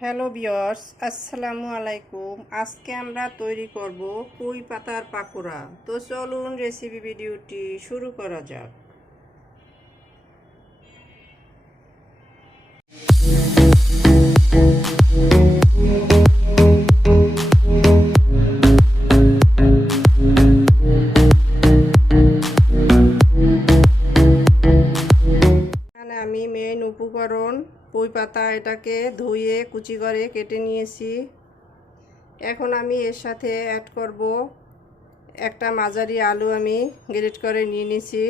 Hello বিয়র্স আসসালামু আলাইকুম। আজকে আমরা তৈরি করব পুঁই পাতার পাকোড়া। তো চলুন রেসিপি ভিডিওটি শুরু করা যাক। এখানে পুঁই পাতা এটাকে ধুয়ে, কুচি করে কেটে নিয়েছি। এখন আমি এর সাথে অ্যাড করব একটা মাঝারি আলু আমি গ্রেট করে নিয়ে নিয়েছি।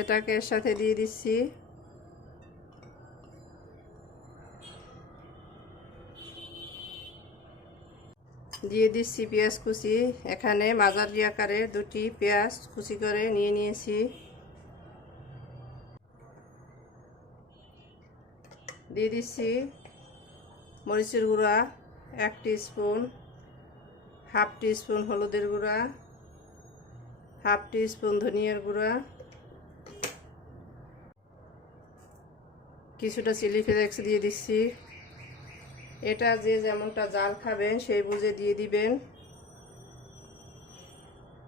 এটাকে এর সাথে দিয়ে দিচ্ছি। দিয়ে দিচ্ছি পেঁয়াজ কুচি। এখানে মাঝারি আকারে দুটি পেঁয়াজ কুচি করে নিয়ে নিয়েছি। দিয়ে দিচ্ছি মরিচের গুঁড়া এক স্পুন হাফ স্পুন হলুদের গুঁড়া, হাফ স্পুন ধনিয়ার গুঁড়া, কিছুটা চিলি ফ্লেক্স দিয়ে দিচ্ছি। এটা যে যেমনটা জাল খাবেন, সেই বুঝে দিয়ে দিবেন।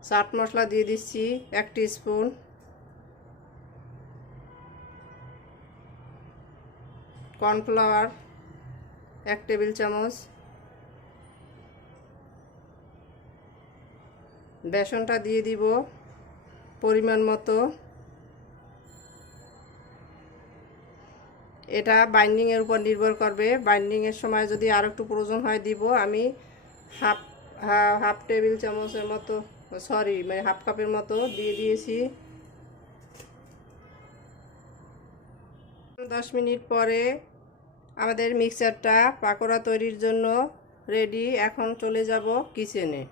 চাট মশলা দিয়ে দিচ্ছি এক স্পুন কর্নফ্লাওয়ার, এক টেবিল চামচ, বেসনটা দিয়ে দিব পরিমাণ মতো। এটা বাইন্ডিংয়ের উপর নির্ভর করবে। বাইন্ডিংয়ের সময় যদি আর একটু প্রয়োজন হয় দিব। আমি হাফ হাফ টেবিল চামচের মতো, সরি মানে হাফ কাপের মতো দিয়ে দিয়েছি। দশ মিনিট পরে আমাদের মিক্সারটা পাকোড়া তৈরির জন্য রেডি এখন চলে যাব কিচেনে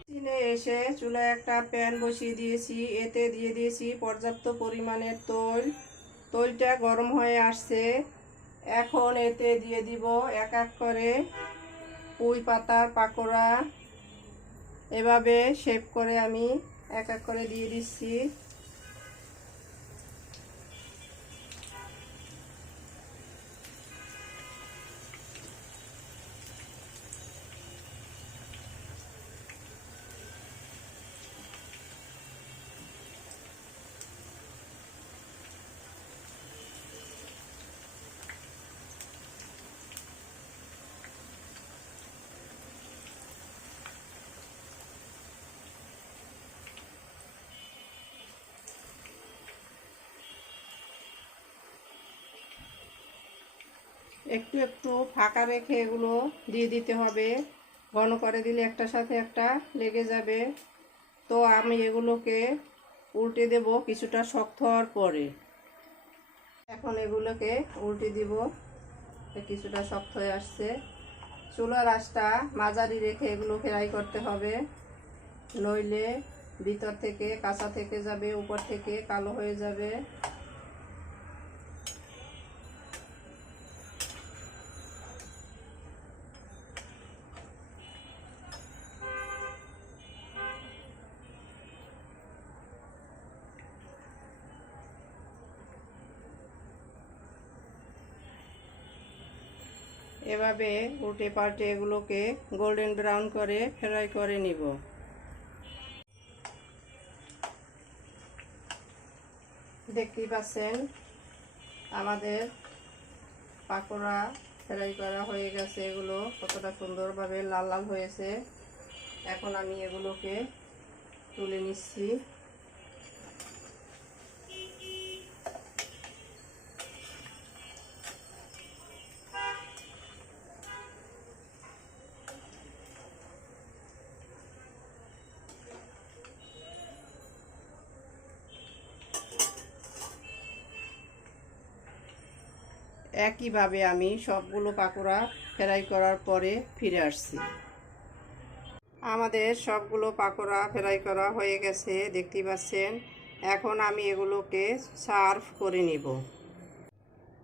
কিচেনে এসে চুলায় একটা প্যান বসিয়ে দিয়েছি। এতে দিয়ে দিয়েছি পর্যাপ্ত পরিমাণের তৈল। তৈলটা গরম হয়ে আসছে। এখন এতে দিয়ে দিব এক এক করে পুঁই পাতার পাকোড়া। এভাবে শেপ করে আমি এক এক করে দিয়ে দিচ্ছি। একটু একটু ফাঁকা রেখে এগুলো দিয়ে দিতে হবে। ঘন করে দিলে একটার সাথে একটা লেগে যাবে। তো আমি এগুলোকে উল্টে দেব কিছুটা শক্ত হওয়ার পরে। এখন এগুলোকে উল্টে দিব। কিছুটা শক্ত হয়ে আসছে। চুলার আঁচটা মাঝারি রেখে এগুলো ফ্রাই করতে হবে। নইলে ভিতর থেকে কাঁচা থেকে যাবে, উপর থেকে কালো হয়ে যাবে। এভাবে উল্টে পাল্টে এগুলোকে গোল্ডেন ব্রাউন করে ফ্রাই করে নিব। দেখতেই পাচ্ছেন, আমাদের পাকোড়া ফ্রাই করা হয়ে গেছে। এগুলো কতটা সুন্দরভাবে লাল লাল হয়েছে। এখন আমি এগুলোকে তুলে নিচ্ছি। একইভাবে আমি সবগুলো পাকোড়া ফ্রাই করার পরে ফিরে আসছি। আমাদের সবগুলো পাকোড়া ফ্রাই করা হয়ে গেছে, দেখতেই পাচ্ছেন। এখন আমি এগুলোকে সার্ভ করে নিব।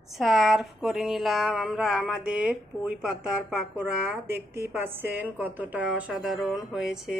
সার্ভ করে নিলাম আমরা আমাদের পুঁই পাতার পাকোড়া। দেখতেই পাচ্ছেন কতটা অসাধারণ হয়েছে।